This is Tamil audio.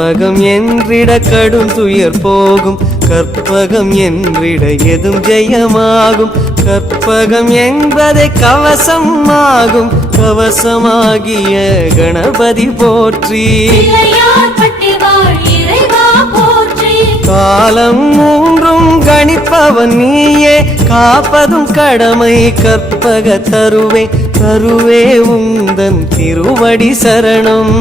கற்பகம் என்றிட கடும் துயர் போகும், கற்பகம் என்றிட எதும் ஜெயமாகும். கற்பகம் என்பதை கவசம் ஆகும், கவசமாகிய கணபதி போற்றி. காலம் மூன்றும் கணிப்பவன் நீயே, காப்பதும் கடமை கற்பக தருவே. தருவே உந்தன் திருவடி சரணம்.